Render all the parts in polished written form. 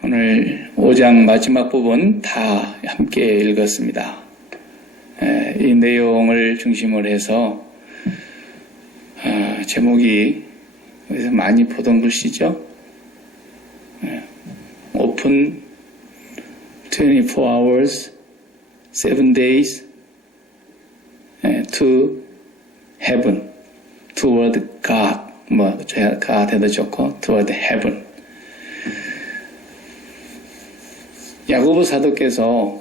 오늘 5장 마지막 부분 다 함께 읽었습니다. 이 내용을 중심으로 해서 제목이 어디서 많이 보던 글씨죠. Open 24 hours, 7 days to heaven, toward God. God 해도 좋고, toward heaven. 야고보 사도께서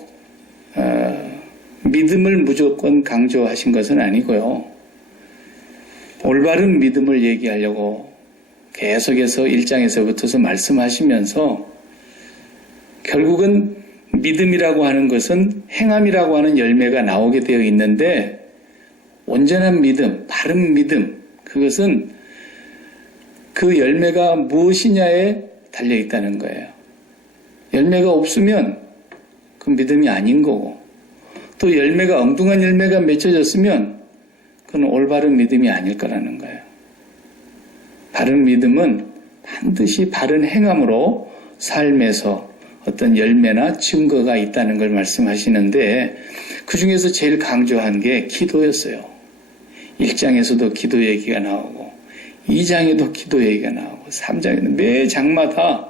믿음을 무조건 강조하신 것은 아니고요. 올바른 믿음을 얘기하려고 계속해서 1장에서부터서 말씀하시면서 결국은 믿음이라고 하는 것은 행함이라고 하는 열매가 나오게 되어 있는데 온전한 믿음, 바른 믿음, 그것은 그 열매가 무엇이냐에 달려 있다는 거예요. 열매가 없으면 그 믿음이 아닌 거고, 또 열매가 엉뚱한 열매가 맺혀졌으면 그건 올바른 믿음이 아닐 거라는 거예요. 바른 믿음은 반드시 바른 행함으로 삶에서 어떤 열매나 증거가 있다는 걸 말씀하시는데, 그 중에서 제일 강조한 게 기도였어요. 1장에서도 기도 얘기가 나오고 2장에도 기도 얘기가 나오고 3장에도 매 장마다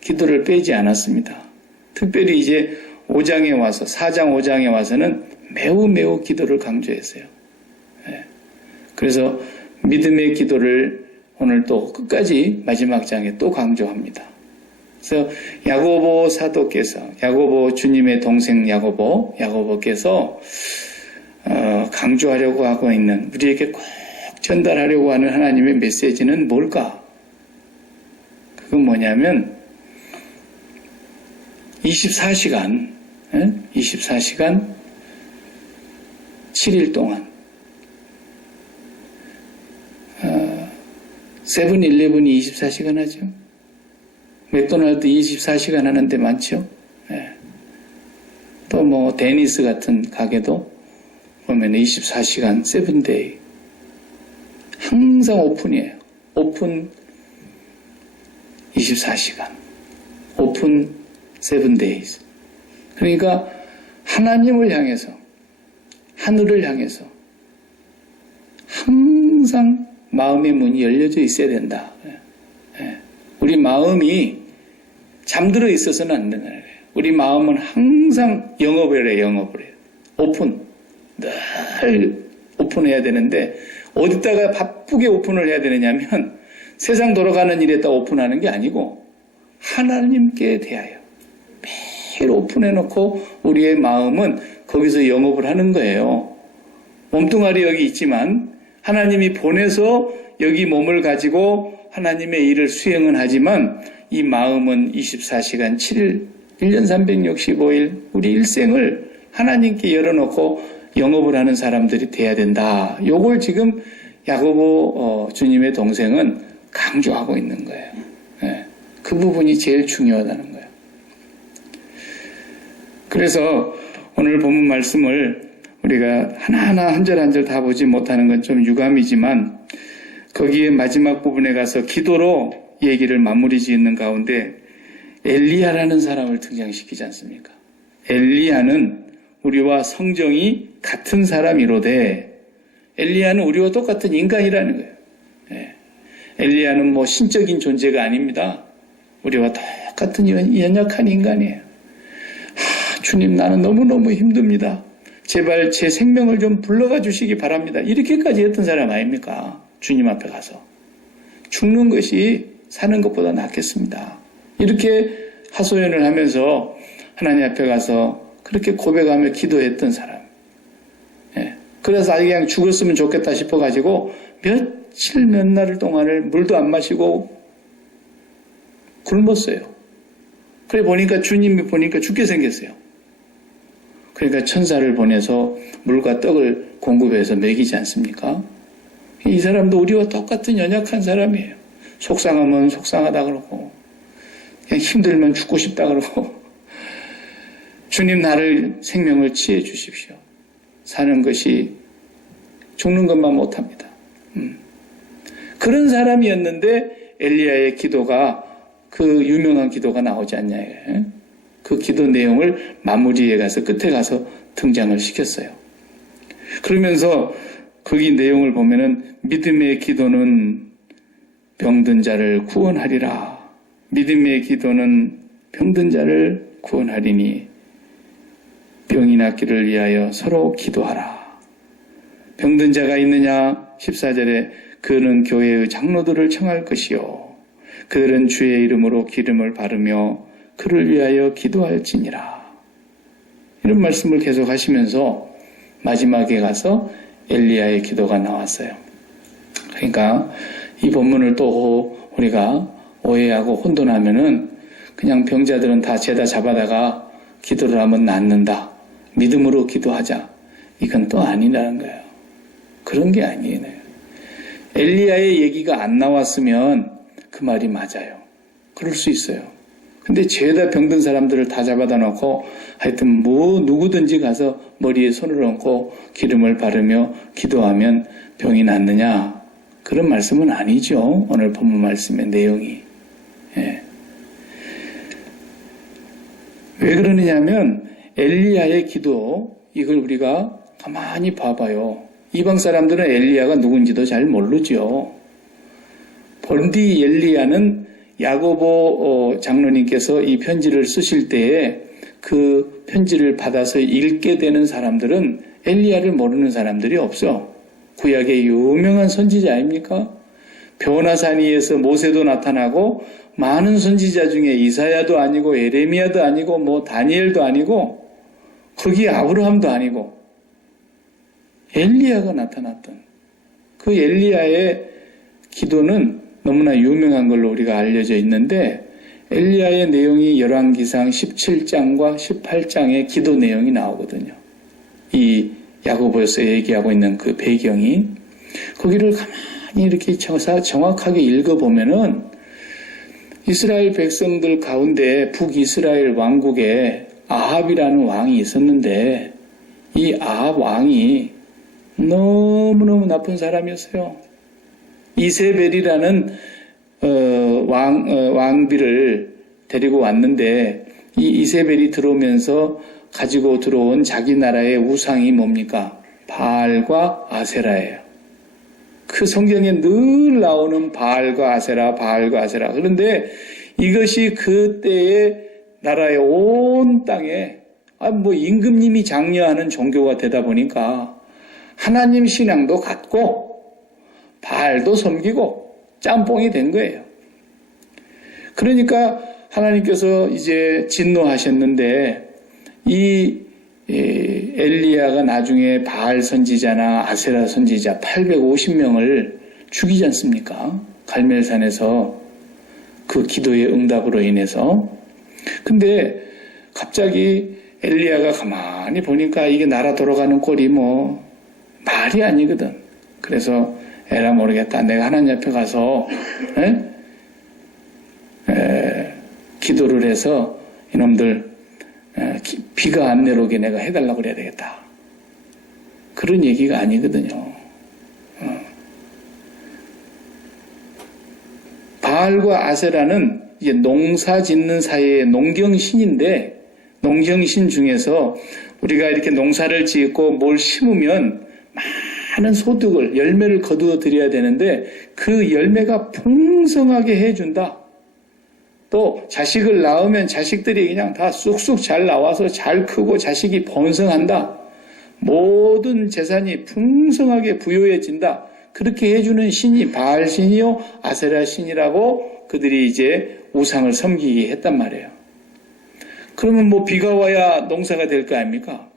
기도를 빼지 않았습니다. 특별히 이제 5장에 와서 4장 5장에 와서는 매우 기도를 강조했어요. 그래서 믿음의 기도를 오늘 또 끝까지 마지막 장에 또 강조합니다. 그래서 야고보 사도께서, 야고보 주님의 동생 야고보께서 강조하려고 하고 있는, 우리에게 꼭 전달하려고 하는 하나님의 메시지는 뭘까? 그건 뭐냐면 24시간 7일 동안 세븐일레븐이 24시간 하죠. 맥도날드 24시간 하는 데 많죠. 또 뭐 데니스 같은 가게도 보면 24시간 7데이 항상 오픈이에요. 오픈 24시간 오픈 7days. 그러니까 하나님을 향해서, 하늘을 향해서 항상 마음의 문이 열려져 있어야 된다. 우리 마음이 잠들어 있어서는 안 된다는 거예요. 우리 마음은 항상 영업을 해요. 오픈. 늘 오픈해야 되는데, 어디다가 바쁘게 오픈을 해야 되느냐면 세상 돌아가는 일에다 오픈하는 게 아니고 하나님께 대하여 매일 오픈해놓고 우리의 마음은 거기서 영업을 하는 거예요. 몸뚱아리 여기 있지만 하나님이 보내서 여기 몸을 가지고 하나님의 일을 수행은 하지만 이 마음은 24시간 7일, 1년 365일 우리 일생을 하나님께 열어놓고 영업을 하는 사람들이 돼야 된다. 요걸 지금 야고보 주님의 동생은 강조하고 있는 거예요. 그 부분이 제일 중요하다는 거예요. 그래서 오늘 본문 말씀을 우리가 하나하나 한 절 한 절 다 보지 못하는 건 좀 유감이지만, 거기에 마지막 부분에 가서 기도로 얘기를 마무리 짓는 가운데 엘리야라는 사람을 등장시키지 않습니까? 엘리야는 우리와 성정이 같은 사람이로되, 엘리야는 우리와 똑같은 인간이라는 거예요. 엘리야는 뭐 신적인 존재가 아닙니다. 우리와 똑같은 연약한 인간이에요. 주님, 나는 너무너무 힘듭니다. 제발 제 생명을 좀 불러가 주시기 바랍니다. 이렇게까지 했던 사람 아닙니까? 주님 앞에 가서 죽는 것이 사는 것보다 낫겠습니다. 이렇게 하소연을 하면서 하나님 앞에 가서 그렇게 고백하며 기도했던 사람. 그래서 아직 그냥 죽었으면 좋겠다 싶어가지고 며칠 몇 날 동안을 물도 안 마시고 굶었어요. 그래 보니까 주님이 보니까 죽게 생겼어요. 그러니까 천사를 보내서 물과 떡을 공급해서 먹이지 않습니까? 이 사람도 우리와 똑같은 연약한 사람이에요. 속상하면 속상하다 그러고, 그냥 힘들면 죽고 싶다 그러고, 주님 나를 생명을 취해 주십시오. 사는 것이 죽는 것만 못합니다. 그런 사람이었는데 엘리야의 기도가 그 유명한 기도가 나오지 않냐. 그 기도 내용을 마무리에 가서 끝에 가서 등장을 시켰어요. 그러면서 거기 내용을 보면은 믿음의 기도는 병든 자를 구원하리라. 믿음의 기도는 병든 자를 구원하리니 병이 낫기를 위하여 서로 기도하라. 병든 자가 있느냐? 14절에 그는 교회의 장로들을 청할 것이요 그들은 주의 이름으로 기름을 바르며 그를 위하여 기도할지니라. 이런 말씀을 계속 하시면서 마지막에 가서 엘리야의 기도가 나왔어요. 그러니까 이 본문을 또 우리가 오해하고 혼돈하면은 그냥 병자들은 다 죄다 잡아다가 기도를 하면 낫는다. 믿음으로 기도하자. 이건 또 아니라는 거예요. 그런 게 아니에요. 엘리야의 얘기가 안 나왔으면 그 말이 맞아요. 그럴 수 있어요. 근데 죄다 병든 사람들을 다 잡아다 놓고 하여튼 뭐 누구든지 가서 머리에 손을 얹고 기름을 바르며 기도하면 병이 낫느냐? 그런 말씀은 아니죠. 오늘 본문 말씀의 내용이. 예. 왜 그러느냐면 엘리야의 기도 이걸 우리가 가만히 봐봐요. 이방 사람들은 엘리야가 누군지도 잘 모르죠. 본디 엘리야는 야고보 장로님께서 이 편지를 쓰실 때에 그 편지를 받아서 읽게 되는 사람들은 엘리야를 모르는 사람들이 없어. 구약의 유명한 선지자 아닙니까? 변화산 위에서 모세도 나타나고 많은 선지자 중에 이사야도 아니고 에레미야도 아니고 뭐 다니엘도 아니고 거기 아브라함도 아니고 엘리야가 나타났던 그 엘리야의 기도는 너무나 유명한 걸로 우리가 알려져 있는데 엘리야의 내용이 열왕기상 17장과 18장의 기도 내용이 나오거든요. 이 야고보에서 얘기하고 있는 그 배경이 거기를 가만히 이렇게 정확하게 읽어보면은 이스라엘 백성들 가운데 북이스라엘 왕국에 아합이라는 왕이 있었는데 이 아합 왕이 너무너무 나쁜 사람이었어요. 이세벨이라는 왕비를 데리고 왔는데 이 이세벨이 들어오면서 가지고 들어온 자기 나라의 우상이 뭡니까? 바알과 아세라예요. 그 성경에 늘 나오는 바알과 아세라, 바알과 아세라. 그런데 이것이 그때의 나라의 온 땅에 임금님이 장려하는 종교가 되다 보니까 하나님 신앙도 갖고 바알도 섬기고 짬뽕이 된 거예요. 그러니까 하나님께서 이제 진노하셨는데 이 엘리야가 나중에 바알 선지자나 아세라 선지자 850명을 죽이지 않습니까? 갈멜산에서 그 기도의 응답으로 인해서. 근데 갑자기 엘리야가 가만히 보니까 이게 나라 돌아가는 꼴이 뭐 말이 아니거든. 그래서 에라 모르겠다. 내가 하나님 앞에 가서 기도를 해서 이놈들 비가 안 내려오게 내가 해달라고 그래야 되겠다. 그런 얘기가 아니거든요. 바알과 아세라는 이제 농사 짓는 사이의 농경신인데 농경신 중에서 우리가 이렇게 농사를 짓고 뭘 심으면 많은 소득을 열매를 거두어 드려야 되는데 그 열매가 풍성하게 해준다. 또 자식을 낳으면 자식들이 그냥 다 쑥쑥 잘 나와서 잘 크고 자식이 번성한다. 모든 재산이 풍성하게 부유해진다. 그렇게 해주는 신이 바알 신이요 아세라 신이라고 그들이 이제 우상을 섬기게 했단 말이에요. 그러면 뭐 비가 와야 농사가 될 거 아닙니까?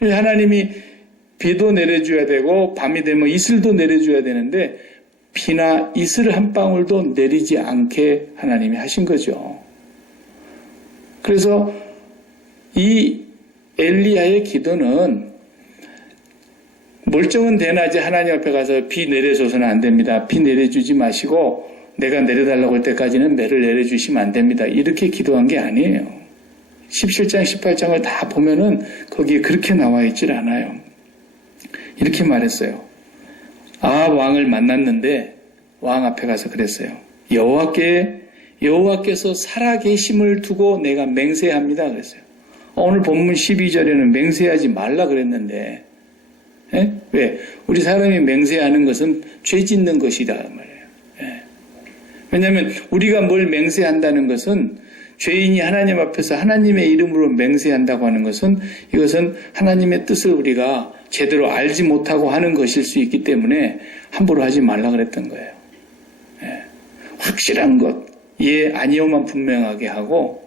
하나님이 비도 내려줘야 되고 밤이 되면 이슬도 내려줘야 되는데 비나 이슬 한 방울도 내리지 않게 하나님이 하신 거죠. 그래서 이 엘리야의 기도는 멀쩡한 대낮에 하나님 앞에 가서 비 내려줘서는 안 됩니다. 비 내려주지 마시고 내가 내려달라고 할 때까지는 매를 내려주시면 안 됩니다. 이렇게 기도한 게 아니에요. 17장, 18장을 다 보면은 거기에 그렇게 나와 있질 않아요. 이렇게 말했어요. 아합 왕을 만났는데 왕 앞에 가서 그랬어요. 여호와께 여호와께서 살아계심을 두고 내가 맹세합니다 그랬어요. 오늘 본문 12절에는 맹세하지 말라 그랬는데 예? 왜? 우리 사람이 맹세하는 것은 죄 짓는 것이다 말이에요. 예. 왜냐하면 우리가 뭘 맹세한다는 것은 죄인이 하나님 앞에서 하나님의 이름으로 맹세한다고 하는 것은 이것은 하나님의 뜻을 우리가 제대로 알지 못하고 하는 것일 수 있기 때문에 함부로 하지 말라 그랬던 거예요. 예. 확실한 것, 예, 아니요만 분명하게 하고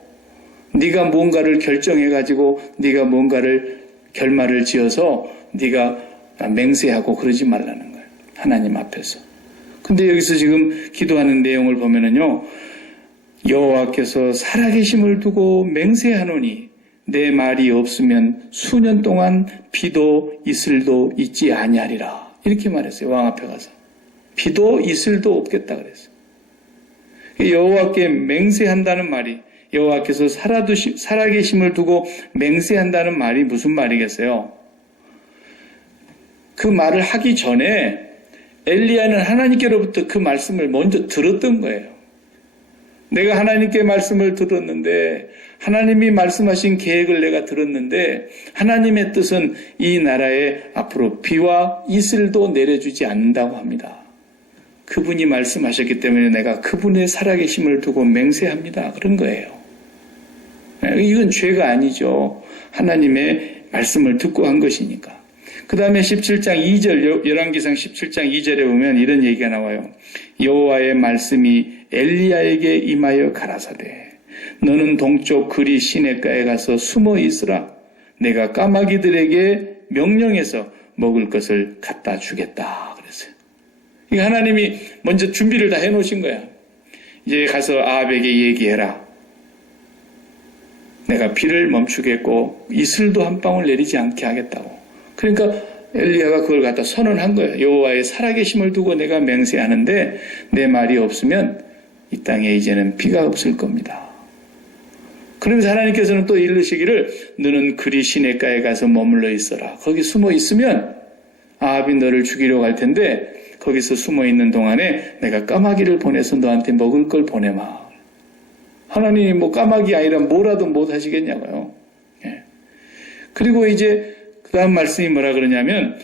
네가 뭔가를 결정해가지고 네가 뭔가를 결말을 지어서 네가 맹세하고 그러지 말라는 거예요. 하나님 앞에서. 근데 여기서 지금 기도하는 내용을 보면은요. 여호와께서 살아계심을 두고 맹세하노니 내 말이 없으면 수년 동안 비도 이슬도 있지 아니하리라. 이렇게 말했어요. 왕 앞에 가서. 비도 이슬도 없겠다 그랬어요. 여호와께 맹세한다는 말이 여호와께서 살아계심을 두고 맹세한다는 말이 무슨 말이겠어요? 그 말을 하기 전에 엘리야는 하나님께로부터 그 말씀을 먼저 들었던 거예요. 내가 하나님께 말씀을 들었는데 하나님이 말씀하신 계획을 내가 들었는데 하나님의 뜻은 이 나라에 앞으로 비와 이슬도 내려주지 않는다고 합니다. 그분이 말씀하셨기 때문에 내가 그분의 살아계심을 두고 맹세합니다. 그런 거예요. 이건 죄가 아니죠. 하나님의 말씀을 듣고 한 것이니까. 그 다음에 17장 2절, 열왕기상 17장 2절에 보면 이런 얘기가 나와요. 여호와의 말씀이 엘리야에게 임하여 가라사대 너는 동쪽 그리 시냇가에 가서 숨어 있으라. 내가 까마귀들에게 명령해서 먹을 것을 갖다 주겠다 그랬어요. 이게 하나님이 먼저 준비를 다 해놓으신 거야. 이제 가서 아합에게 얘기해라. 내가 비를 멈추겠고 이슬도 한 방울 내리지 않게 하겠다고. 그러니까 엘리야가 그걸 갖다 선언한 거예요. 여호와의 살아계심을 두고 내가 맹세하는데 내 말이 없으면 이 땅에 이제는 비가 없을 겁니다. 그러면서 하나님께서는 또 이르시기를 너는 그리 시냇가에 가서 머물러 있어라. 거기 숨어 있으면 아합이 너를 죽이려 갈 텐데 거기서 숨어 있는 동안에 내가 까마귀를 보내서 너한테 먹을 걸 보내마. 하나님이 뭐 까마귀 아니라 뭐라도 못 하시겠냐고요. 예. 그리고 이제 그 다음 말씀이 뭐라 그러냐면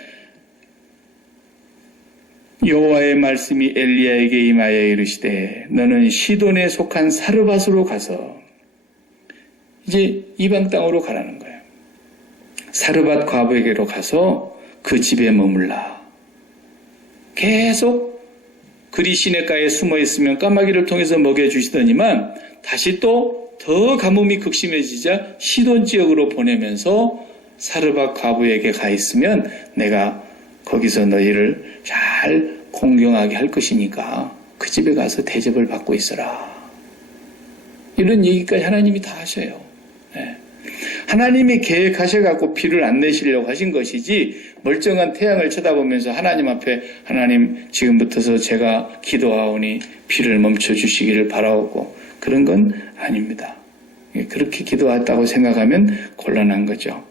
여호와의 말씀이 엘리야에게 임하여 이르시되 너는 시돈에 속한 사르밧으로 가서 이제 이방 땅으로 가라는 거예요. 사르밧 과부에게로 가서 그 집에 머물라. 계속 그리 시냇가에 숨어 있으면 까마귀를 통해서 먹여주시더니만 다시 또 더 가뭄이 극심해지자 시돈 지역으로 보내면서 사르밧 과부에게 가 있으면 내가 거기서 너희를 잘 공경하게 할 것이니까 그 집에 가서 대접을 받고 있어라. 이런 얘기까지 하나님이 다 하셔요. 네. 하나님이 계획하셔갖고 비를 안 내시려고 하신 것이지 멀쩡한 태양을 쳐다보면서 하나님 앞에 하나님 지금부터서 제가 기도하오니 비를 멈춰주시기를 바라오고 그런 건 아닙니다. 그렇게 기도했다고 생각하면 곤란한 거죠.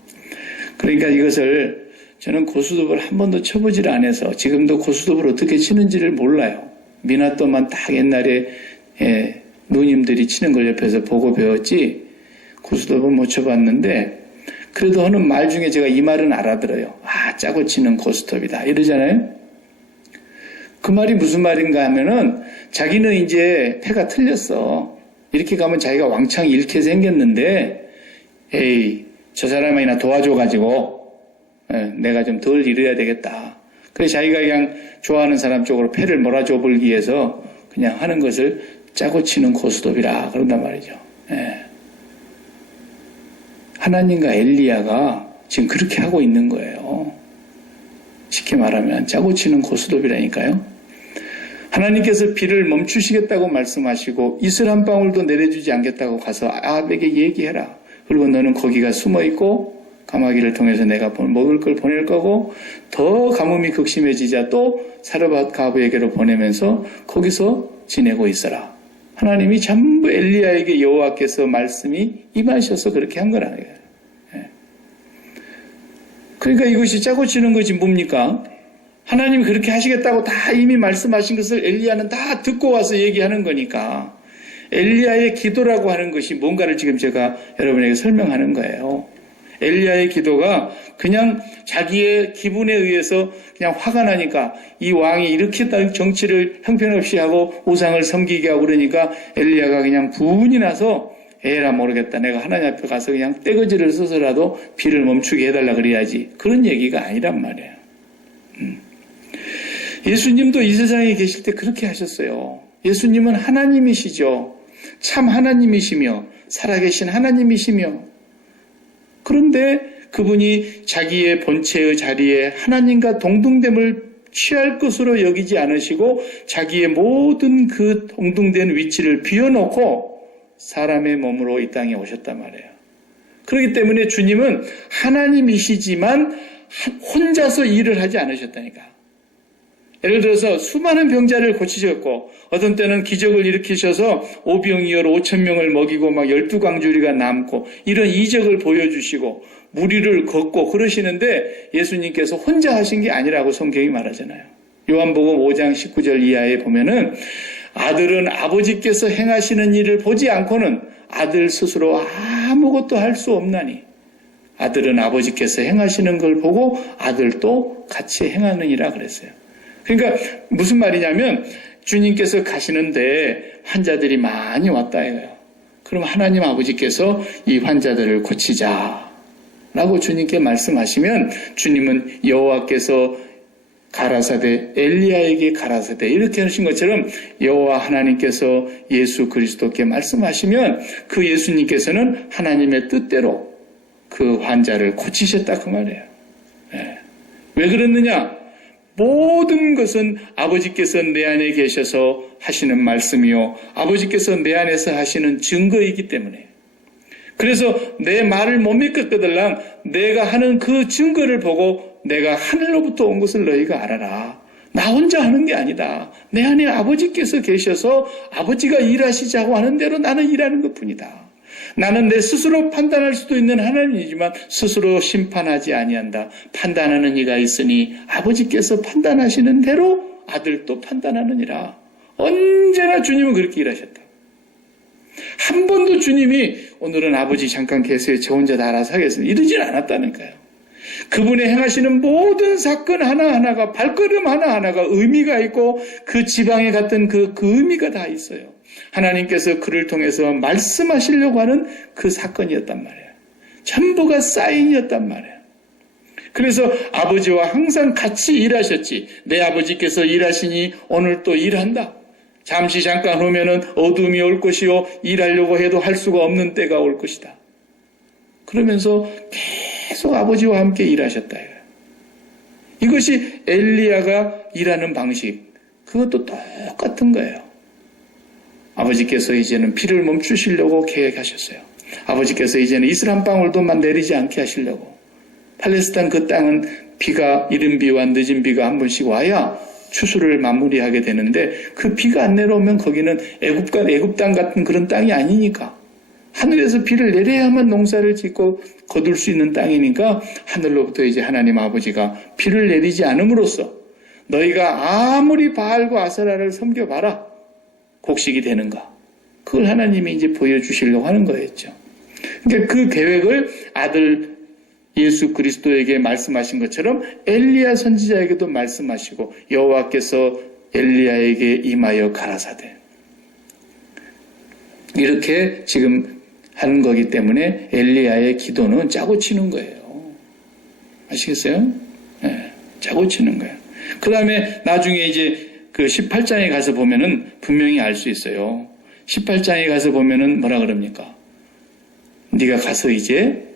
그러니까 이것을 저는 고스톱을 한 번도 쳐보지를 않아서 지금도 고스톱을 어떻게 치는지를 몰라요. 미나또만 딱 옛날에 누님들이 치는 걸 옆에서 보고 배웠지 고스톱은 못 쳐봤는데 그래도 하는 말 중에 제가 이 말은 알아들어요. 아, 짜고 치는 고스톱이다 이러잖아요. 그 말이 무슨 말인가 하면은 자기는 이제 패가 틀렸어. 이렇게 가면 자기가 왕창 잃게 생겼는데 에이 저 사람이나 도와줘가지고 내가 좀 덜 잃어야 되겠다. 그래서 자기가 그냥 좋아하는 사람 쪽으로 패를 몰아줘 보기 위해서 그냥 하는 것을 짜고 치는 고스톱이라 그런단 말이죠. 예. 하나님과 엘리야가 지금 그렇게 하고 있는 거예요. 쉽게 말하면 짜고 치는 고스톱이라니까요. 하나님께서 비를 멈추시겠다고 말씀하시고 이슬 한 방울도 내려주지 않겠다고 가서 아합에게 얘기해라. 그리고 너는 거기가 숨어 있고 까마귀를 통해서 내가 먹을 걸 보낼 거고 더 가뭄이 극심해지자 또 사르밧 과부에게로 보내면서 거기서 지내고 있어라. 하나님이 전부 엘리야에게 여호와께서 말씀이 임하셔서 그렇게 한 거라는 거예요. 그러니까 이것이 짜고 치는 것이 뭡니까? 하나님이 그렇게 하시겠다고 다 이미 말씀하신 것을 엘리야는 다 듣고 와서 얘기하는 거니까 엘리야의 기도라고 하는 것이 뭔가를 지금 제가 여러분에게 설명하는 거예요. 엘리야의 기도가 그냥 자기의 기분에 의해서 그냥 화가 나니까 이 왕이 이렇게 정치를 형편없이 하고 우상을 섬기게 하고 그러니까 엘리야가 그냥 분이 나서 에라 모르겠다. 내가 하나님 앞에 가서 그냥 떼거지를 써서라도 비를 멈추게 해달라 그래야지. 그런 얘기가 아니란 말이에요. 예수님도 이 세상에 계실 때 그렇게 하셨어요. 예수님은 하나님이시죠. 참 하나님이시며 살아계신 하나님이시며 그런데 그분이 자기의 본체의 자리에 하나님과 동등됨을 취할 것으로 여기지 않으시고 자기의 모든 그 동등된 위치를 비워놓고 사람의 몸으로 이 땅에 오셨단 말이에요. 그렇기 때문에 주님은 하나님이시지만 혼자서 일을 하지 않으셨다니까. 예를 들어서 수많은 병자를 고치셨고 어떤 때는 기적을 일으키셔서 오병이어로 5,000명을 먹이고 막 12광주리가 남고 이런 이적을 보여주시고 무리를 걷고 그러시는데 예수님께서 혼자 하신 게 아니라고 성경이 말하잖아요. 요한복음 5장 19절 이하에 보면은 아들은 아버지께서 행하시는 일을 보지 않고는 아들 스스로 아무것도 할 수 없나니 아들은 아버지께서 행하시는 걸 보고 아들도 같이 행하느니라 그랬어요. 그러니까 무슨 말이냐면 주님께서 가시는데 환자들이 많이 왔다 이거예요. 그럼 하나님 아버지께서 이 환자들을 고치자라고 주님께 말씀하시면 주님은 여호와께서 가라사대 엘리야에게 가라사대 이렇게 하신 것처럼 여호와 하나님께서 예수 그리스도께 말씀하시면 그 예수님께서는 하나님의 뜻대로 그 환자를 고치셨다 그 말이에요. 네. 왜 그랬느냐? 모든 것은 아버지께서 내 안에 계셔서 하시는 말씀이요 아버지께서 내 안에서 하시는 증거이기 때문에 그래서 내 말을 못 믿겠거들랑 내가 하는 그 증거를 보고 내가 하늘로부터 온 것을 너희가 알아라. 나 혼자 하는 게 아니다. 내 안에 아버지께서 계셔서 아버지가 일하시자고 하는 대로 나는 일하는 것뿐이다. 나는 내 스스로 판단할 수도 있는 하나님이지만 스스로 심판하지 아니한다. 판단하는 이가 있으니 아버지께서 판단하시는 대로 아들도 판단하느니라. 언제나 주님은 그렇게 일하셨다. 한 번도 주님이 오늘은 아버지 잠깐 계세요. 저 혼자 다 알아서 하겠습니다. 이러진 않았다니까요. 그분의 행하시는 모든 사건 하나하나가 발걸음 하나하나가 의미가 있고 그 지방에 갔던 그 의미가 다 있어요. 하나님께서 그를 통해서 말씀하시려고 하는 그 사건이었단 말이에요. 전부가 사인이었단 말이에요. 그래서 아버지와 항상 같이 일하셨지. 내 아버지께서 일하시니 오늘 또 일한다. 잠시 잠깐 오면은 어둠이 올 것이요 일하려고 해도 할 수가 없는 때가 올 것이다. 그러면서 계속 아버지와 함께 일하셨다. 이것이 엘리야가 일하는 방식. 그것도 똑같은 거예요. 아버지께서 이제는 비를 멈추시려고 계획하셨어요. 아버지께서 이제는 이슬 한 방울도만 내리지 않게 하시려고. 팔레스타인 그 땅은 비가 이른 비와 늦은 비가 한 번씩 와야 추수를 마무리하게 되는데 그 비가 안 내려오면 거기는 애굽 땅 같은 그런 땅이 아니니까 하늘에서 비를 내려야만 농사를 짓고 거둘 수 있는 땅이니까 하늘로부터 이제 하나님 아버지가 비를 내리지 않음으로써 너희가 아무리 바알과 아세라를 섬겨봐라 곡식이 되는가. 그걸 하나님이 이제 보여주시려고 하는 거였죠. 그러니까 그 계획을 아들 예수 그리스도에게 말씀하신 것처럼 엘리야 선지자에게도 말씀하시고 여호와께서 엘리야에게 임하여 가라사대. 이렇게 지금 하는 거기 때문에 엘리야의 기도는 짜고 치는 거예요. 아시겠어요? 네, 짜고 치는 거예요. 그 다음에 나중에 이제 그 18장에 가서 보면은 분명히 알 수 있어요. 18장에 가서 보면은 뭐라 그럽니까? 네가 가서 이제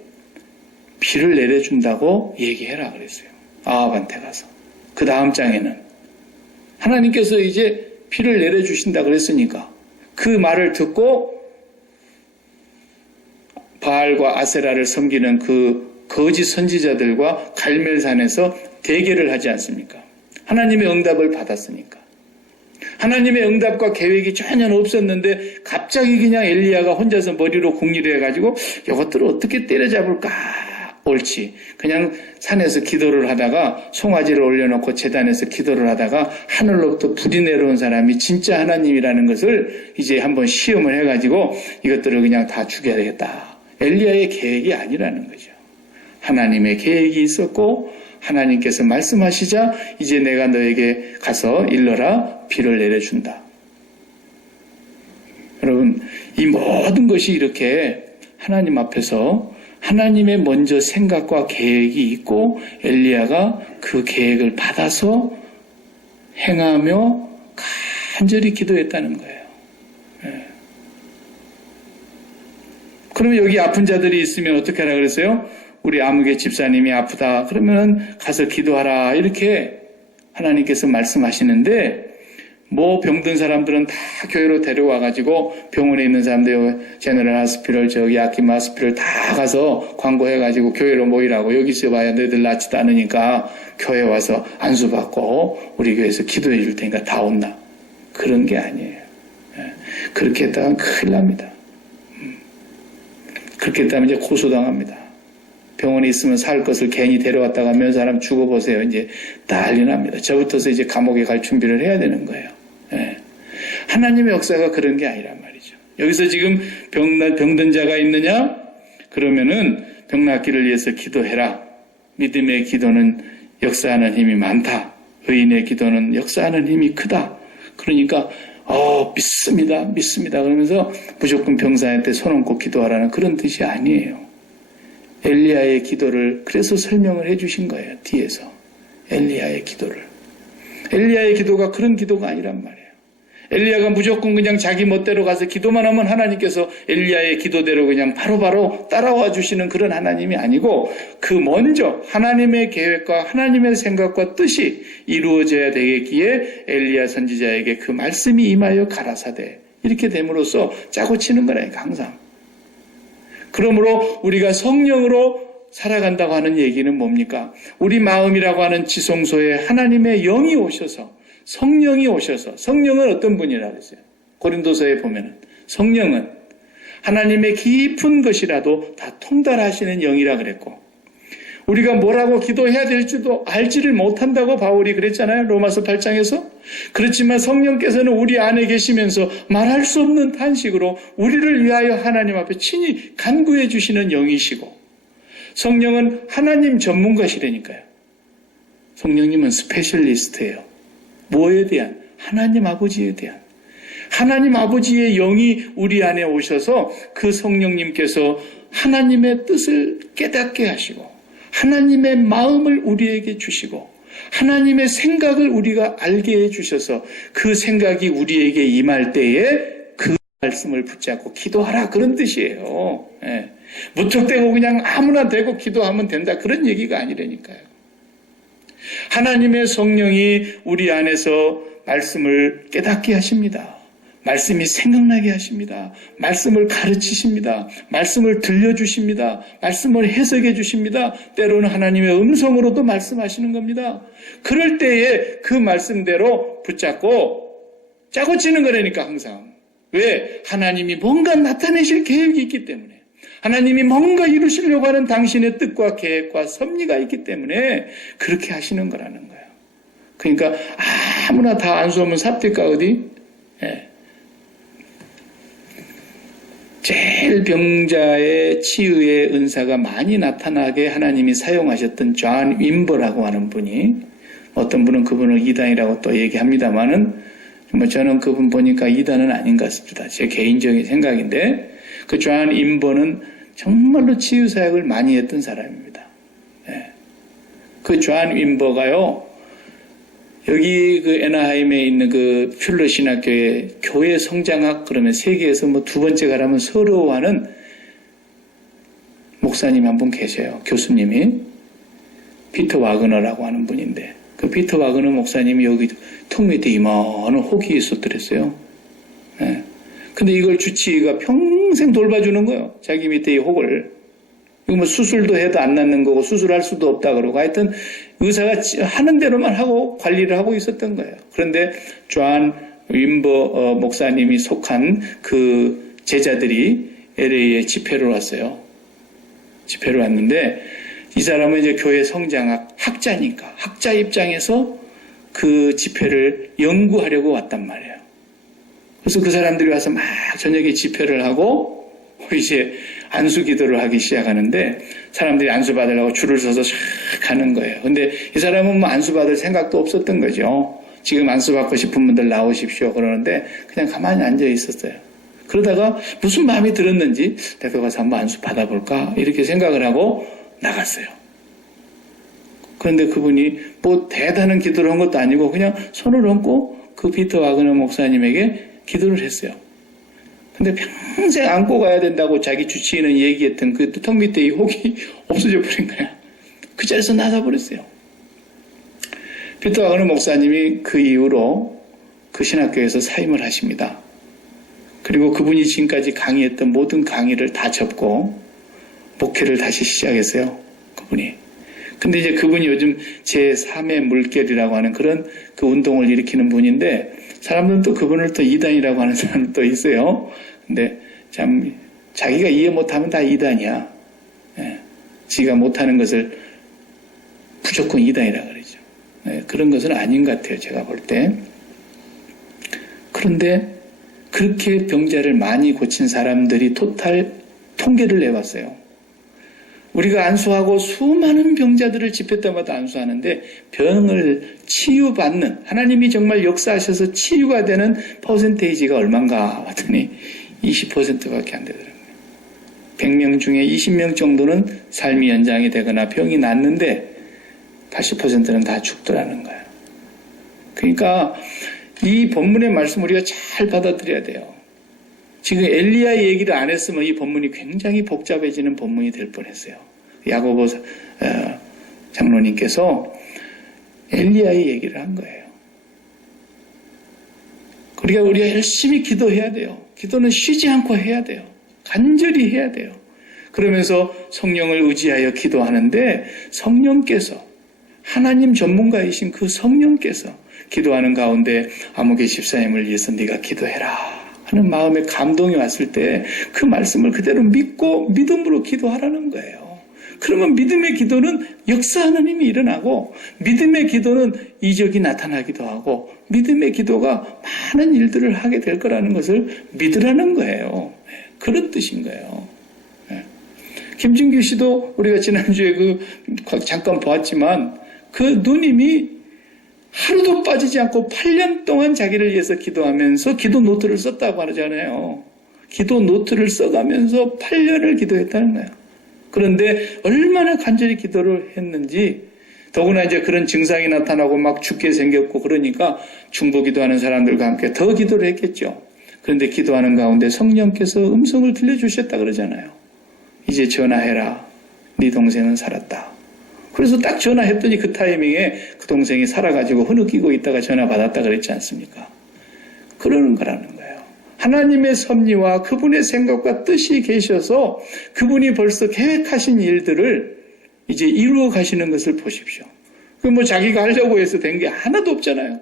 비를 내려준다고 얘기해라 그랬어요. 아합한테 가서. 그 다음 장에는 하나님께서 이제 비를 내려주신다 그랬으니까 그 말을 듣고 바알과 아세라를 섬기는 그 거짓 선지자들과 갈멜산에서 대결을 하지 않습니까? 하나님의 응답을 받았으니까. 하나님의 응답과 계획이 전혀 없었는데 갑자기 그냥 엘리야가 혼자서 머리로 궁리를 해가지고 이것들을 어떻게 때려잡을까 옳지. 그냥 산에서 기도를 하다가 송아지를 올려놓고 제단에서 기도를 하다가 하늘로부터 불이 내려온 사람이 진짜 하나님이라는 것을 이제 한번 시험을 해가지고 이것들을 그냥 다 죽여야 되겠다. 엘리야의 계획이 아니라는 거죠. 하나님의 계획이 있었고 하나님께서 말씀하시자 이제 내가 너에게 가서 일러라 비를 내려준다. 여러분, 이 모든 것이 이렇게 하나님 앞에서 하나님의 먼저 생각과 계획이 있고 엘리야가 그 계획을 받아서 행하며 간절히 기도했다는 거예요. 예. 그러면 여기 아픈 자들이 있으면 어떻게 하라 그랬어요? 우리 아무개 집사님이 아프다. 그러면 가서 기도하라. 이렇게 하나님께서 말씀하시는데 뭐 병든 사람들은 다 교회로 데려와가지고 병원에 있는 사람들 제너럴 하스피럴 저기 아kim 하스피럴 다 가서 광고해가지고 교회로 모이라고 여기서 와야 너희들 낫지도 않으니까 교회 와서 안수받고 우리 교회에서 기도해 줄 테니까 다 온다. 그런 게 아니에요. 그렇게 했다가 큰일 납니다. 그렇게 했다면 이제 고소당합니다. 병원에 있으면 살 것을 괜히 데려왔다가 몇 사람 죽어보세요. 이제 난리 납니다. 저부터서 이제 감옥에 갈 준비를 해야 되는 거예요. 예. 하나님의 역사가 그런 게 아니란 말이죠. 여기서 지금 병든 자가 있느냐? 그러면은 병 낫기를 위해서 기도해라. 믿음의 기도는 역사하는 힘이 많다. 의인의 기도는 역사하는 힘이 크다. 그러니까 믿습니다. 그러면서 무조건 병사한테 손 얹고 기도하라는 그런 뜻이 아니에요. 엘리야의 기도를 그래서 설명을 해주신 거예요. 뒤에서 엘리야의 기도를. 엘리야의 기도가 그런 기도가 아니란 말이에요. 엘리야가 무조건 그냥 자기 멋대로 가서 기도만 하면 하나님께서 엘리야의 기도대로 그냥 바로바로 따라와 주시는 그런 하나님이 아니고 그 먼저 하나님의 계획과 하나님의 생각과 뜻이 이루어져야 되겠기에 엘리야 선지자에게 그 말씀이 임하여 가라사대 이렇게 됨으로써 짜고 치는 거라니까 항상. 그러므로 우리가 성령으로 살아간다고 하는 얘기는 뭡니까? 우리 마음이라고 하는 지성소에 하나님의 영이 오셔서 성령이 오셔서 성령은 어떤 분이라 그랬어요? 고린도서에 보면은 성령은 하나님의 깊은 것이라도 다 통달하시는 영이라 그랬고 우리가 뭐라고 기도해야 될지도 알지를 못한다고 바울이 그랬잖아요. 로마서 8장에서. 그렇지만 성령께서는 우리 안에 계시면서 말할 수 없는 탄식으로 우리를 위하여 하나님 앞에 친히 간구해 주시는 영이시고 성령은 하나님 전문가시라니까요. 성령님은 스페셜리스트예요. 뭐에 대한? 하나님 아버지에 대한. 하나님 아버지의 영이 우리 안에 오셔서 그 성령님께서 하나님의 뜻을 깨닫게 하시고 하나님의 마음을 우리에게 주시고 하나님의 생각을 우리가 알게 해주셔서 그 생각이 우리에게 임할 때에 그 말씀을 붙잡고 기도하라 그런 뜻이에요. 예. 무턱대고 그냥 아무나 대고 기도하면 된다 그런 얘기가 아니라니까요. 하나님의 성령이 우리 안에서 말씀을 깨닫게 하십니다. 말씀이 생각나게 하십니다. 말씀을 가르치십니다. 말씀을 들려주십니다. 말씀을 해석해 주십니다. 때로는 하나님의 음성으로도 말씀하시는 겁니다. 그럴 때에 그 말씀대로 붙잡고 짜고 치는 거라니까 항상. 왜? 하나님이 뭔가 나타내실 계획이 있기 때문에. 하나님이 뭔가 이루시려고 하는 당신의 뜻과 계획과 섭리가 있기 때문에 그렇게 하시는 거라는 거예요. 그러니까 아무나 다 안수하면 삽될까 어디? 예. 제일 병자의 치유의 은사가 많이 나타나게 하나님이 사용하셨던 존 윈버라고 하는 분이 어떤 분은 그분을 이단이라고 또 얘기합니다만은 저는 그분 보니까 이단은 아닌 것 같습니다. 제 개인적인 생각인데 그 존 윈버는 정말로 치유 사역을 많이 했던 사람입니다. 예. 그 존 윈버가요 여기 그 애나하임에 있는 그 퓰러 신학교의 교회 성장학 그러면 세계에서 뭐 두 번째 가라면 서러워하는 목사님 한 분 계세요. 교수님이 피터 와그너라고 하는 분인데 그 피터 와그너 목사님이 여기 턱 밑에 이만한 혹이 있었더랬어요. 예. 근데 이걸 주치의가 평생 돌봐주는 거예요. 자기 밑에 이 혹을. 이거 뭐 수술도 해도 안 낫는 거고 수술할 수도 없다 그러고 하여튼 의사가 하는 대로만 하고 관리를 하고 있었던 거예요. 그런데 존 윈버 목사님이 속한 그 제자들이 LA에 집회를 왔어요. 집회를 왔는데 이 사람은 이제 교회 성장학 학자니까 학자 입장에서 그 집회를 연구하려고 왔단 말이에요. 그래서 그 사람들이 와서 막 저녁에 집회를 하고 이제 안수 기도를 하기 시작하는데 사람들이 안수 받으려고 줄을 서서 쫙 가는 거예요. 근데 이 사람은 뭐 안수 받을 생각도 없었던 거죠. 지금 안수 받고 싶은 분들 나오십시오 그러는데 그냥 가만히 앉아 있었어요. 그러다가 무슨 마음이 들었는지 내가 가서 한번 안수 받아볼까 이렇게 생각을 하고 나갔어요. 그런데 그분이 뭐 대단한 기도를 한 것도 아니고 그냥 손을 얹고 그 피터 와그너 목사님에게 기도를 했어요. 근데 평생 안고 가야 된다고 자기 주치의는 얘기했던 그 턱 밑에 이 혹이 없어져 버린 거야. 그 자리에서 나가버렸어요. 피터 와그너 목사님이 그 이후로 그 신학교에서 사임을 하십니다. 그리고 그분이 지금까지 강의했던 모든 강의를 다 접고 목회를 다시 시작했어요. 그분이. 근데 이제 그분이 요즘 제3의 물결이라고 하는 그런 그 운동을 일으키는 분인데 사람들은 또 그분을 또 이단이라고 하는 사람도 또 있어요. 근데 참 자기가 이해 못하면 다 이단이야. 예. 지가 못하는 것을 무조건 이단이라고 그러죠. 예. 그런 것은 아닌 것 같아요. 제가 볼 때. 그런데 그렇게 병자를 많이 고친 사람들이 토탈 통계를 내봤어요. 우리가 안수하고 수많은 병자들을 집회 때마다 안수하는데 병을 치유받는 하나님이 정말 역사하셔서 치유가 되는 퍼센테이지가 얼마인가 봤더니 20%밖에 안 되더라고요. 100명 중에 20명 정도는 삶이 연장이 되거나 병이 낫는데 80%는 다 죽더라는 거예요. 그러니까 이 본문의 말씀 우리가 잘 받아들여야 돼요. 지금 엘리야의 얘기를 안 했으면 이 본문이 굉장히 복잡해지는 본문이 될 뻔했어요. 야고보 장로님께서 엘리야의 얘기를 한 거예요. 그러니까 우리가 열심히 기도해야 돼요. 기도는 쉬지 않고 해야 돼요. 간절히 해야 돼요. 그러면서 성령을 의지하여 기도하는데 성령께서 하나님 전문가이신 그 성령께서 기도하는 가운데 아무개 집사님을 위해서 네가 기도해라 하는 마음에 감동이 왔을 때 그 말씀을 그대로 믿고 믿음으로 기도하라는 거예요. 그러면 믿음의 기도는 역사하는 힘이 일어나고 믿음의 기도는 이적이 나타나기도 하고 믿음의 기도가 많은 일들을 하게 될 거라는 것을 믿으라는 거예요. 그런 뜻인 거예요. 김진규 씨도 우리가 지난주에 잠깐 보았지만 그 누님이 하루도 빠지지 않고 8년 동안 자기를 위해서 기도하면서 기도 노트를 썼다고 하잖아요. 기도 노트를 써가면서 8년을 기도했다는 거예요. 그런데 얼마나 간절히 기도를 했는지 더구나 이제 그런 증상이 나타나고 막 죽게 생겼고 그러니까 중보기도하는 사람들과 함께 더 기도를 했겠죠. 그런데 기도하는 가운데 성령께서 음성을 들려주셨다 그러잖아요. 이제 전화해라. 네 동생은 살았다. 그래서 딱 전화했더니 그 타이밍에 그 동생이 살아가지고 흐느끼고 있다가 전화 받았다 그랬지 않습니까? 그러는 거라는 거예요. 하나님의 섭리와 그분의 생각과 뜻이 계셔서 그분이 벌써 계획하신 일들을 이제 이루어 가시는 것을 보십시오. 그 뭐 자기가 하려고 해서 된 게 하나도 없잖아요.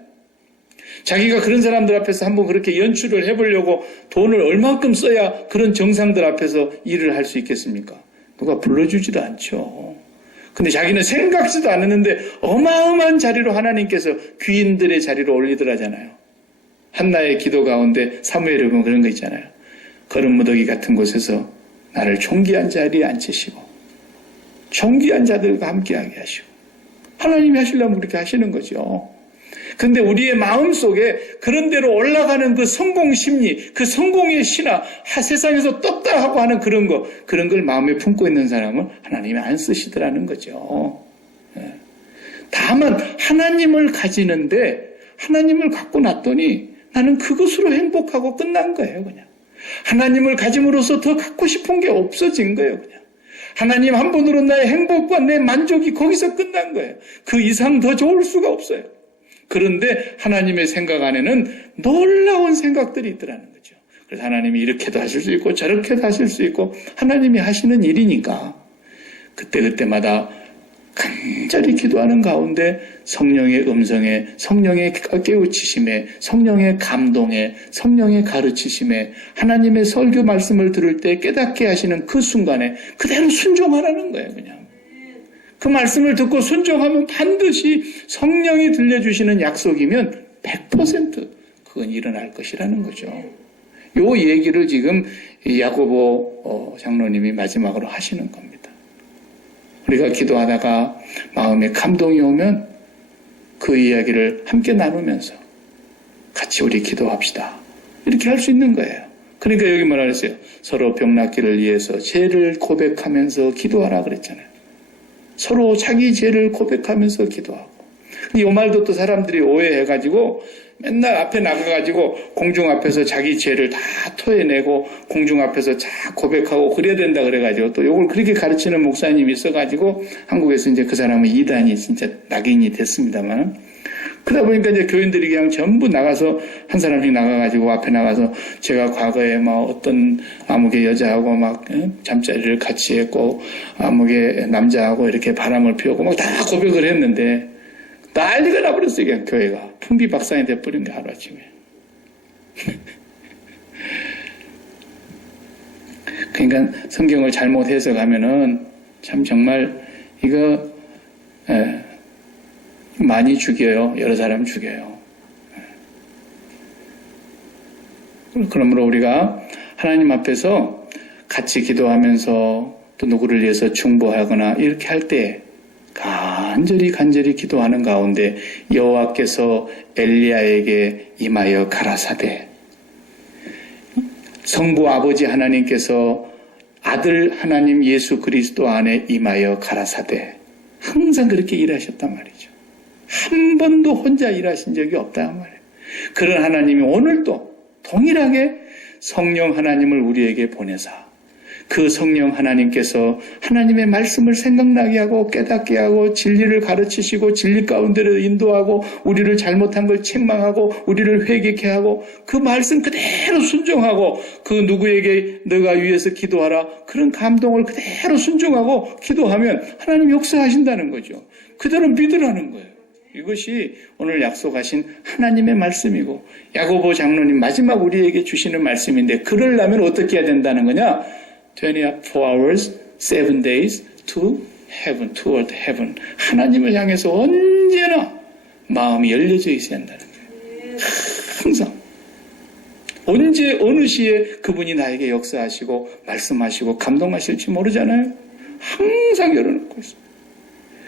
자기가 그런 사람들 앞에서 한번 그렇게 연출을 해보려고 돈을 얼마큼 써야 그런 정상들 앞에서 일을 할 수 있겠습니까? 누가 불러주지도 않죠. 근데 자기는 생각지도 않았는데 어마어마한 자리로 하나님께서 귀인들의 자리로 올리더라잖아요. 한나의 기도 가운데 사무엘에 보면 그런 거 있잖아요. 거름무더기 같은 곳에서 나를 존귀한 자리에 앉히시고 존귀한 자들과 함께하게 하시고 하나님이 하시려면 그렇게 하시는 거죠. 근데 우리의 마음속에 그런 대로 올라가는 그 성공 심리, 그 성공의 신화, 세상에서 떴다 하고 하는 그런 걸 마음에 품고 있는 사람은 하나님이 안 쓰시더라는 거죠. 다만 하나님을 가지는데 하나님을 갖고 났더니 나는 그것으로 행복하고 끝난 거예요, 그냥. 하나님을 가짐으로써 더 갖고 싶은 게 없어진 거예요, 그냥. 하나님 한 분으로 나의 행복과 내 만족이 거기서 끝난 거예요. 그 이상 더 좋을 수가 없어요. 그런데 하나님의 생각 안에는 놀라운 생각들이 있더라는 거죠. 그래서 하나님이 이렇게도 하실 수 있고 저렇게도 하실 수 있고 하나님이 하시는 일이니까 그때마다 간절히 기도하는 가운데 성령의 음성에, 성령의 깨우치심에, 성령의 감동에, 성령의 가르치심에 하나님의 설교 말씀을 들을 때 깨닫게 하시는 그 순간에 그대로 순종하라는 거예요. 그냥 그 말씀을 듣고 순종하면 반드시 성령이 들려주시는 약속이면 100% 그건 일어날 것이라는 거죠. 요 얘기를 지금 야고보 장로님이 마지막으로 하시는 겁니다. 우리가 기도하다가 마음에 감동이 오면 그 이야기를 함께 나누면서 같이 우리 기도합시다. 이렇게 할 수 있는 거예요. 그러니까 여기 뭐라 그랬어요? 서로 병낫기를 위해서 죄를 고백하면서 기도하라 그랬잖아요. 서로 자기 죄를 고백하면서 기도하고. 이 말도 또 사람들이 오해해가지고 맨날 앞에 나가가지고 공중 앞에서 자기 죄를 다 토해내고 공중 앞에서 다 고백하고 그래야 된다 그래가지고 또 이걸 그렇게 가르치는 목사님이 있어가지고 한국에서 이제 그 사람은 이단이 진짜 낙인이 됐습니다만, 그러다 보니까 이제 교인들이 그냥 전부 나가서 한 사람씩 나가가지고 앞에 나가서 제가 과거에 막 어떤 아무개 여자하고 막 잠자리를 같이 했고 아무개 남자하고 이렇게 바람을 피우고 막 다 고백을 했는데 난리가 나버렸어요. 그냥 교회가 풍비박산이 돼버린 게 하루아침에. 그러니까 성경을 잘못 해석하면은 참 정말 이거 많이 죽여요. 여러 사람 죽여요. 그러므로 우리가 하나님 앞에서 같이 기도하면서 또 누구를 위해서 중보하거나 이렇게 할 때 간절히 기도하는 가운데 여호와께서 엘리야에게 임하여 가라사대, 성부 아버지 하나님께서 아들 하나님 예수 그리스도 안에 임하여 가라사대, 항상 그렇게 일하셨단 말이죠. 한 번도 혼자 일하신 적이 없단 말이에요. 그런 하나님이 오늘도 동일하게 성령 하나님을 우리에게 보내사 그 성령 하나님께서 하나님의 말씀을 생각나게 하고 깨닫게 하고 진리를 가르치시고 진리 가운데로 인도하고 우리를 잘못한 걸 책망하고 우리를 회개케 하고 그 말씀 그대로 순종하고 그 누구에게 너가 위해서 기도하라 그런 감동을 그대로 순종하고 기도하면 하나님 역사하신다는 거죠. 그대로 믿으라는 거예요. 이것이 오늘 약속하신 하나님의 말씀이고 야고보 장로님 마지막 우리에게 주시는 말씀인데, 그러려면 어떻게 해야 된다는 거냐? 24 hours, 7 days to heaven, toward heaven. 하나님을 향해서 언제나 마음이 열려져 있어야 한다는 거예요. 항상. 언제 어느 시에 그분이 나에게 역사하시고 말씀하시고 감동하실지 모르잖아요. 항상 열어놓고 있어요.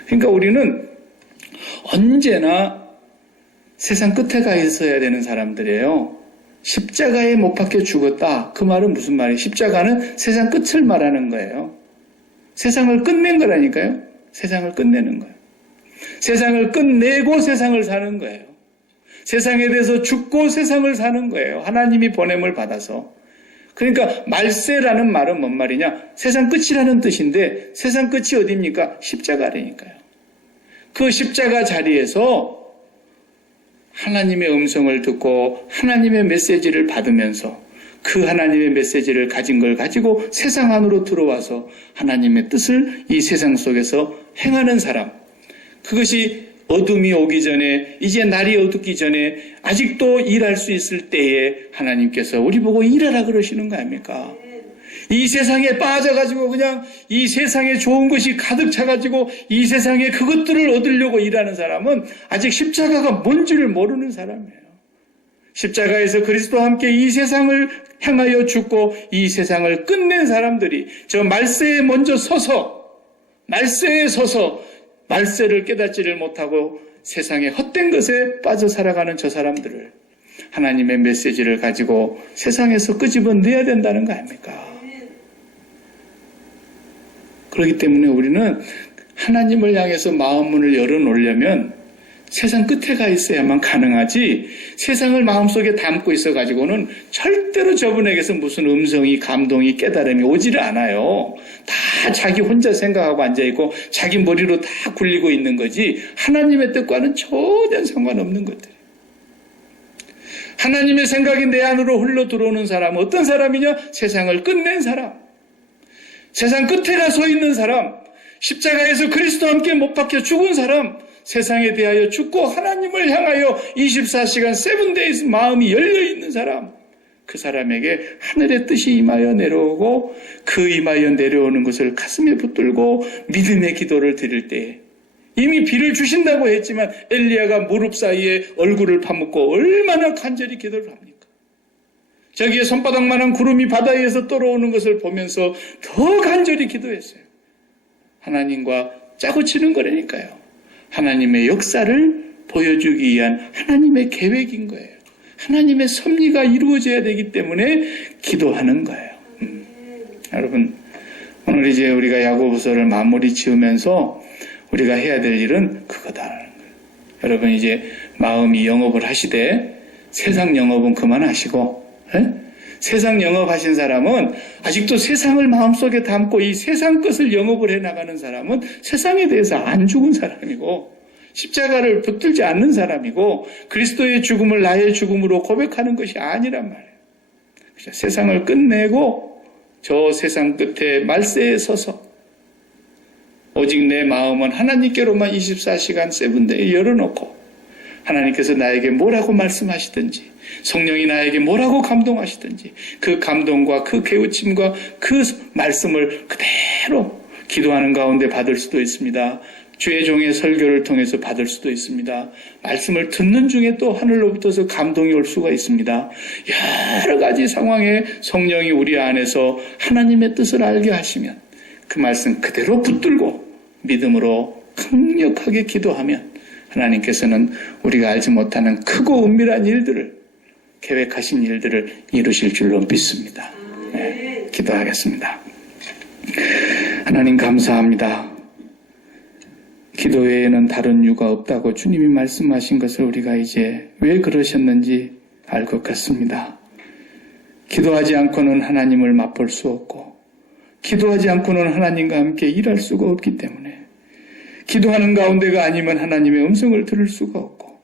그러니까 우리는 언제나 세상 끝에 가 있어야 되는 사람들이에요. 십자가에 못 박혀 죽었다. 그 말은 무슨 말이에요? 십자가는 세상 끝을 말하는 거예요. 세상을 끝낸 거라니까요. 세상을 끝내는 거예요. 세상을 끝내고 세상을 사는 거예요. 세상에 대해서 죽고 세상을 사는 거예요. 하나님이 보냄을 받아서. 그러니까 말세라는 말은 뭔 말이냐? 세상 끝이라는 뜻인데 세상 끝이 어디입니까? 십자가라니까요. 그 십자가 자리에서 하나님의 음성을 듣고 하나님의 메시지를 받으면서 그 하나님의 메시지를 가진 걸 가지고 세상 안으로 들어와서 하나님의 뜻을 이 세상 속에서 행하는 사람, 그것이 어둠이 오기 전에, 이제 날이 어둡기 전에 아직도 일할 수 있을 때에 하나님께서 우리 보고 일하라 그러시는 거 아닙니까? 이 세상에 빠져가지고 그냥 이 세상에 좋은 것이 가득 차가지고 이 세상에 그것들을 얻으려고 일하는 사람은 아직 십자가가 뭔지를 모르는 사람이에요. 십자가에서 그리스도와 함께 이 세상을 향하여 죽고 이 세상을 끝낸 사람들이 저 말세에 먼저 서서 말세에 서서 말세를 깨닫지를 못하고 세상의 헛된 것에 빠져 살아가는 저 사람들을 하나님의 메시지를 가지고 세상에서 끄집어내야 된다는 거 아닙니까? 그렇기 때문에 우리는 하나님을 향해서 마음 문을 열어놓으려면 세상 끝에 가 있어야만 가능하지, 세상을 마음속에 담고 있어가지고는 절대로 저분에게서 무슨 음성이, 감동이, 깨달음이 오지를 않아요. 다 자기 혼자 생각하고 앉아있고 자기 머리로 다 굴리고 있는 거지 하나님의 뜻과는 전혀 상관없는 것들. 하나님의 생각이 내 안으로 흘러 들어오는 사람은 어떤 사람이냐? 세상을 끝낸 사람, 세상 끝에 가 서 있는 사람, 십자가에서 그리스도와 함께 못 박혀 죽은 사람, 세상에 대하여 죽고 하나님을 향하여 24시간 7 days 마음이 열려있는 사람, 그 사람에게 하늘의 뜻이 임하여 내려오고 그 임하여 내려오는 것을 가슴에 붙들고 믿음의 기도를 드릴 때에 이미 비를 주신다고 했지만 엘리야가 무릎 사이에 얼굴을 파묻고 얼마나 간절히 기도를 합니까? 저기에 손바닥만한 구름이 바다에서 떨어오는 것을 보면서 더 간절히 기도했어요. 하나님과 짜고 치는 거라니까요. 하나님의 역사를 보여주기 위한 하나님의 계획인 거예요. 하나님의 섭리가 이루어져야 되기 때문에 기도하는 거예요. 여러분, 오늘 이제 우리가 야고보서를 마무리 지으면서 우리가 해야 될 일은 그거다. 여러분 이제 마음이 영업을 하시되 세상 영업은 그만하시고, 세상 영업하신 사람은 아직도 세상을 마음속에 담고 이 세상 것을 영업을 해나가는 사람은 세상에 대해서 안 죽은 사람이고 십자가를 붙들지 않는 사람이고 그리스도의 죽음을 나의 죽음으로 고백하는 것이 아니란 말이에요. 세상을 끝내고 저 세상 끝에 말세에 서서 오직 내 마음은 하나님께로만 24시간 세븐데이 열어놓고 하나님께서 나에게 뭐라고 말씀하시든지 성령이 나에게 뭐라고 감동하시든지 그 감동과 그 깨우침과 그 말씀을 그대로 기도하는 가운데 받을 수도 있습니다. 주의 종의 설교를 통해서 받을 수도 있습니다. 말씀을 듣는 중에 또 하늘로부터서 감동이 올 수가 있습니다. 여러 가지 상황에 성령이 우리 안에서 하나님의 뜻을 알게 하시면 그 말씀 그대로 붙들고 믿음으로 강력하게 기도하면 하나님께서는 우리가 알지 못하는 크고 은밀한 일들을 계획하신 일들을 이루실 줄로 믿습니다. 네, 기도하겠습니다. 하나님 감사합니다. 기도 외에는 다른 이유가 없다고 주님이 말씀하신 것을 우리가 이제 왜 그러셨는지 알 것 같습니다. 기도하지 않고는 하나님을 맛볼 수 없고 기도하지 않고는 하나님과 함께 일할 수가 없기 때문에 기도하는 가운데가 아니면 하나님의 음성을 들을 수가 없고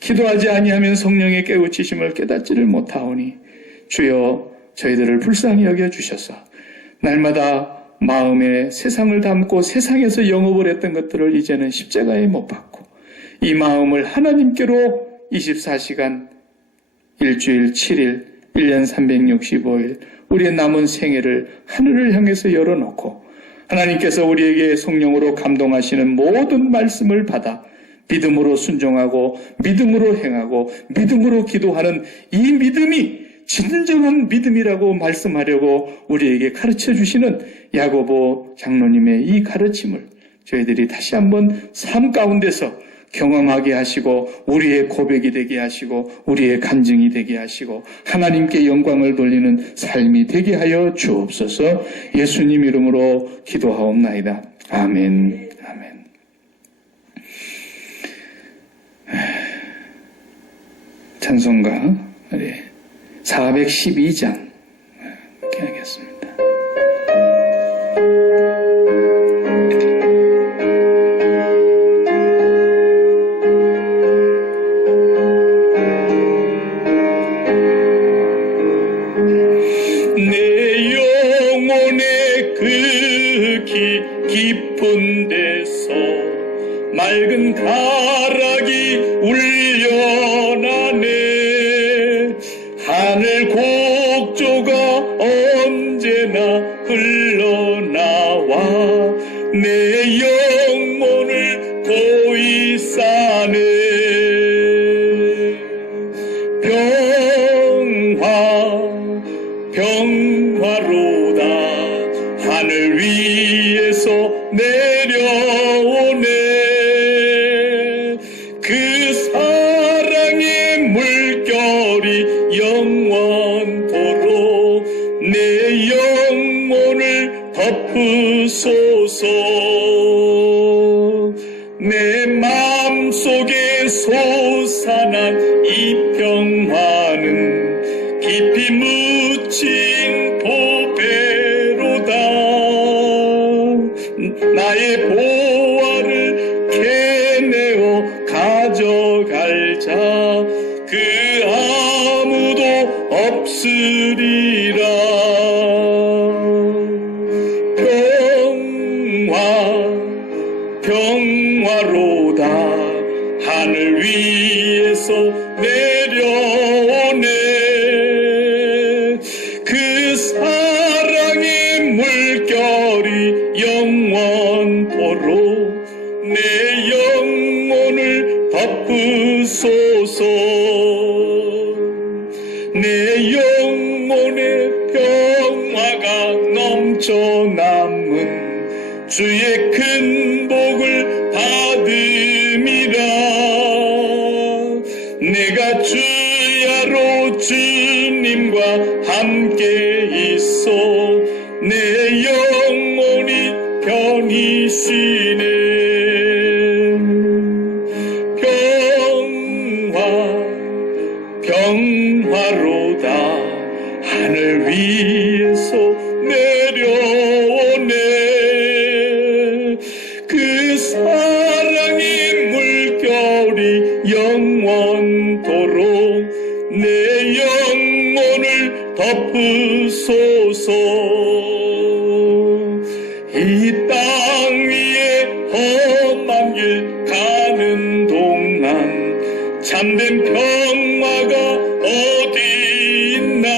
기도하지 아니하면 성령의 깨우치심을 깨닫지를 못하오니 주여 저희들을 불쌍히 여겨주셔서 날마다 마음에 세상을 담고 세상에서 영업을 했던 것들을 이제는 십자가에 못 박고 이 마음을 하나님께로 24시간 일주일 7일 1년 365일 우리의 남은 생애를 하늘을 향해서 열어놓고 하나님께서 우리에게 성령으로 감동하시는 모든 말씀을 받아 믿음으로 순종하고 믿음으로 행하고 믿음으로 기도하는 이 믿음이 진정한 믿음이라고 말씀하려고 우리에게 가르쳐 주시는 야고보 장로님의 이 가르침을 저희들이 다시 한번 삶 가운데서 경험하게 하시고 우리의 고백이 되게 하시고 우리의 간증이 되게 하시고 하나님께 영광을 돌리는 삶이 되게 하여 주옵소서. 예수님 이름으로 기도하옵나이다. 아멘. 아멘. 찬송가 412장 이렇게 하겠습니다. 내 영혼의 그 깊은 데서 맑은 가락이 울려나네. 하늘 곡조가 언제나 흘러나와 내 영혼을 고이 싸네. 평화로다 하늘 위에서 내려오네. 그 사랑의 물결이 영원토록 내 영혼을 덮으소서. 내 마음속에 솟아난 이 평화는 깊이 묻힌 보배로다. 나의 보화를 캐내어 가져갈 자 그 아무도 없으리라. 평화로다 하늘 위에서 내려오네. 내 영혼의 평화가 넘쳐 남은 주의 큰 복을 받음이라. 내가 주야로 주님과 함께 있어 내 영혼이 편히 쉬네. 평화로다 하늘 위에서 내려오네. 그 사랑의 물결이 영원토록 내 영혼을 덮으소서. 이 땅 위에 험한 길 가는 동안 참된 평화가 어디 있나.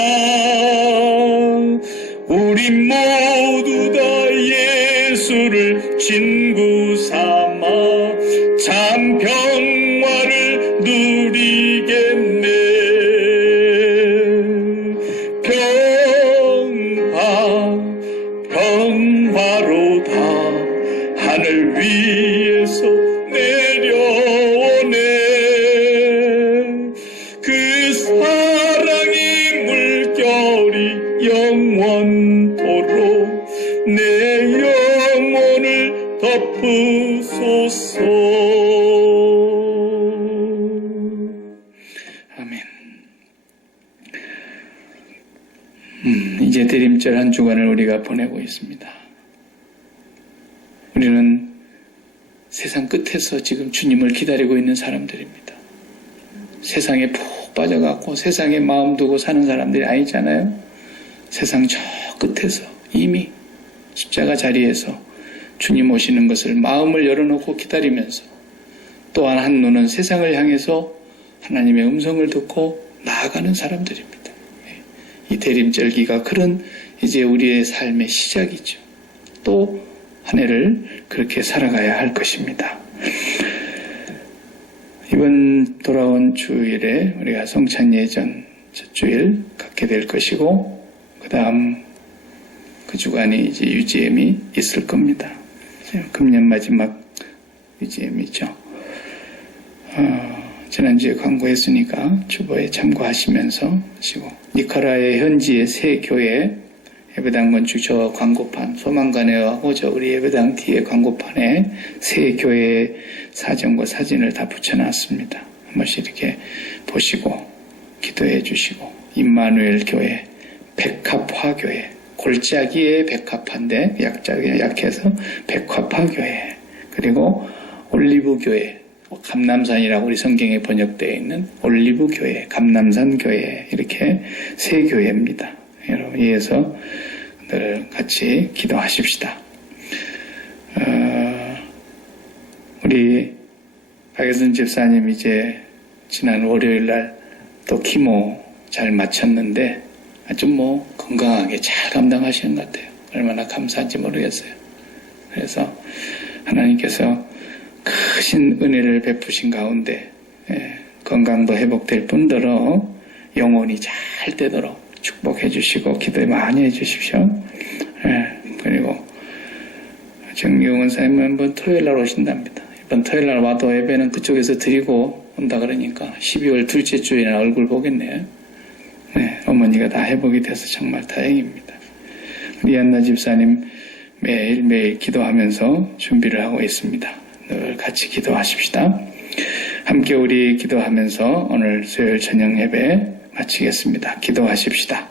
우리 모두 다 예수를 친구 삼아 참 평화를 누리겠네. 평화로다 하늘 위에서 내려오네. 그 사랑의 물결이 영원토록 내 영혼을 덮으소서. 아멘. 이제 대림절 한 주간을 우리가 보내고 있습니다. 우리는 세상 끝에서 지금 주님을 기다리고 있는 사람들입니다. 세상에 푹 빠져갖고 세상에 마음 두고 사는 사람들이 아니잖아요. 세상 저 끝에서 이미 십자가 자리에서 주님 오시는 것을 마음을 열어놓고 기다리면서 또한 한 눈은 세상을 향해서 하나님의 음성을 듣고 나아가는 사람들입니다. 이 대림절기가 그런 이제 우리의 삶의 시작이죠. 또 한 해를 그렇게 살아가야 할 것입니다. 이번 돌아온 주일에 우리가 성찬 예전 첫 주일 갖게 될 것이고, 그 다음 그 주간이 이제 유지엠이 있을 겁니다. 금년 마지막 유지엠이죠. 지난주에 광고했으니까 주보에 참고하시면서 하시고, 니카라의 현지의 새 교회 예배당 건축 저 광고판, 소망관회하고 저 우리 예배당 뒤에 광고판에 새 교회의 사정과 사진을 다 붙여놨습니다. 한 번씩 이렇게 보시고 기도해 주시고, 임마누엘 교회, 백합화 교회, 골짜기의 백합화인데 약해서 백합화 교회, 그리고 올리브 교회, 감남산이라고 우리 성경에 번역되어 있는 올리브 교회, 감남산 교회, 이렇게 세 교회입니다. 여러분, 이에서 늘 같이 기도하십시다. 우리 박예순 집사님 이제 지난 월요일 날 또 키모 잘 마쳤는데 아주 건강하게 잘 감당하시는 것 같아요. 얼마나 감사한지 모르겠어요. 그래서 하나님께서 크신 은혜를 베푸신 가운데 건강도 회복될 뿐더러 영혼이 잘 되도록 축복해 주시고 기도 많이 해 주십시오. 그리고 정경원 사님은 한번 토요일 날 오신답니다. 이번 토요일 날 와도 예배는 그쪽에서 드리고 온다 그러니까 12월 둘째 주에는 얼굴 보겠네요. 어머니가 다 회복이 돼서 정말 다행입니다. 우리 안나 집사님 매일매일 기도하면서 준비를 하고 있습니다. 늘 같이 기도하십시다. 함께 우리 기도하면서 오늘 수요일 저녁 예배 마치겠습니다. 기도하십시다.